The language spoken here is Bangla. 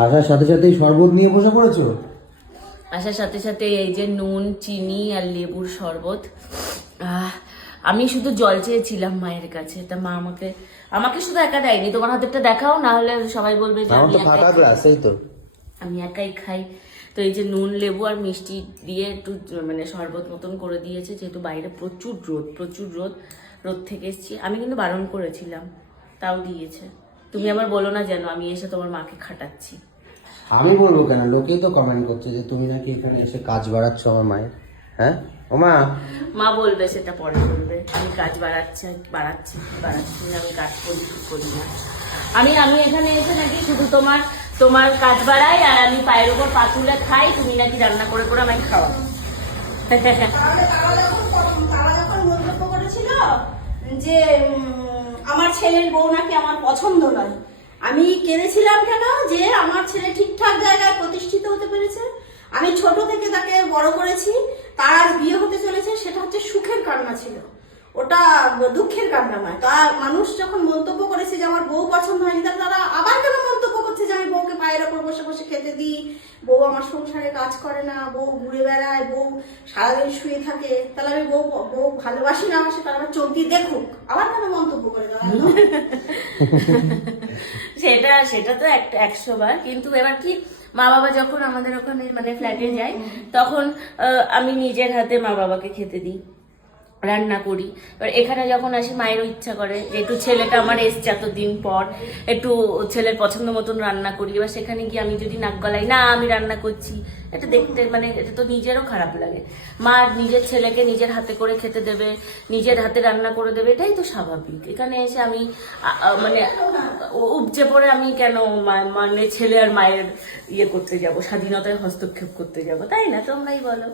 আসার সাথে সাথেই শরবত নিয়ে বসে পড়েছো? আসার সাথে সাথে এই যে নুন, চিনি আর লেবুর শরবত। আমি শুধু জল চেয়েছিলাম মায়ের কাছে, তা মা আমাকে শুধু একা দেয়নি, তোমার হাতেরটা দেখাও, না হলে সবাই বলবে যে আমি একাই খাই। তো এই যে নুন, লেবু আর মিষ্টি দিয়ে একটু মানে শরবত মতন করে দিয়েছে, যেহেতু বাইরে প্রচুর রোদ থেকে এসেছি। আমি কিন্তু বারণ করেছিলাম, তাও দিয়েছে। তুমি আবার বলো না যেন আমি এসে তোমার মাকে খাটাচ্ছি। আমি বলবো কেন, লোকেই তো কমেন্ট করছে যে তুমি নাকি এখানে এসে কাজ বাড়াচ্ছ আমার মায়ের। হ্যাঁ ও মা, মা বলবে, সেটা পরে বলবে আমি কাজ বাড়াচ্ছি না, আমি কাজ করি না। আমি এখানে এসে নাকি শুধু তোমার কাজ বাড়াই আর আমি পায়ের উপর পা তুলে খাই, তুমি নাকি রান্না করে করে আমাকে খাওয়া। তারা যখন মন্তব্য করেছিল যে আমার ছেলের বউ নাকি আমার পছন্দ নয়, আমি কেঁদেছিলাম কেন? যে আমার ছেলে ঠিকঠাক জায়গায় প্রতিষ্ঠিত হতে পেরেছে, আমি ছোট থেকে তাকে বড় করেছি, তার আজ বিয়ে হতে চলেছে, সেটা হচ্ছে সুখের কান্না ছিল, ওটা দুঃখের কান্না নয়। তা মানুষ যখন মন্তব্য করেছে যে আমার বউ পছন্দ হয়নি, তারা আবার কেন মন্তব্য করছে যে আমি বউকে পায়ের ওপর বসে বসে খেতে দিই, বউ আমার সংসারে কাজ করে না, বউ ঘুরে বেড়ায়, বউ সারাদিন শুয়ে থাকে, তাহলে আমি বউ ভালোবাসি না আমার, তারা আমার চোখ দিয়ে দেখুক, আবার কেন মন্তব্য করে দেওয়া? সেটা তো 100 বার। কিন্তু এবার কি, মা বাবা যখন আমাদের ওখানে মানে ফ্ল্যাটে যায়, তখন আমি নিজের হাতে মা বাবাকে খেতে দিই, রান্না করি। এবার এখানে যখন আসি মায়েরও ইচ্ছা করে যে একটু ছেলেটা আমার এসছে এতদিন পর, একটু ছেলের পছন্দ মতন রান্না করি। এবার সেখানে গিয়ে আমি যদি নাক গলাই না আমি রান্না করছি, এটা দেখতে মানে এটা তো নিজেরও খারাপ লাগে। মা নিজের ছেলেকে নিজের হাতে করে খেতে দেবে, নিজের হাতে রান্না করে দেবে, এটাই তো স্বাভাবিক। এখানে এসে আমি মানে উপচে পড়ে আমি কেন মানে ছেলে আর মায়ের ইয়ে করতে যাব, স্বাধীনতায় হস্তক্ষেপ করতে যাব, তাই না? তোমরাই বলো।